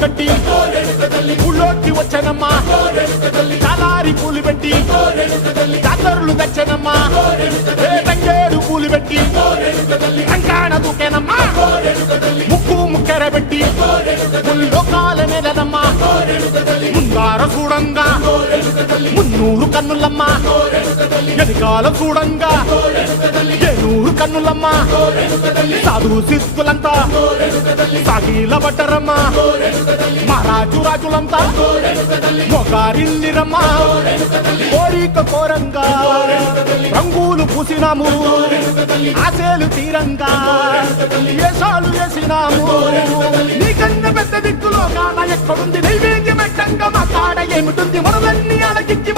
కట్టి ఊళ్ళోకి వచ్చానమ్మా చాలారి పూలు పెట్టి జాతరులు తెచ్చానమ్మా తంగేడు పూలు పెట్టి రంగాణ దూకేనమ్మా ముక్కు ముక్కెర పెట్టి ముల్లోకాల నేలనమ్మా ముందార చూడంగా మున్నూరు కన్నులమ్మా ఎదికాల చూడంగా ఏనూరు కన్నులమ్మా సాధు సిద్ధులంతా సాగిల పట్టరమ్మా మహారాజు రాజులంతా మొగారిల్లిరమ్మా కోరిక కోరంగా రంగులు పూసినాము ఆశలు తీరంగా వేషాలు వేసినాము నీకన్నా పెద్ద దిక్కులో కాన ఎక్కడుంది నైవేద్యం ఎట్టంగా మా కాడ ఏమిటుంది మనలన్నీ అలకిచ్చి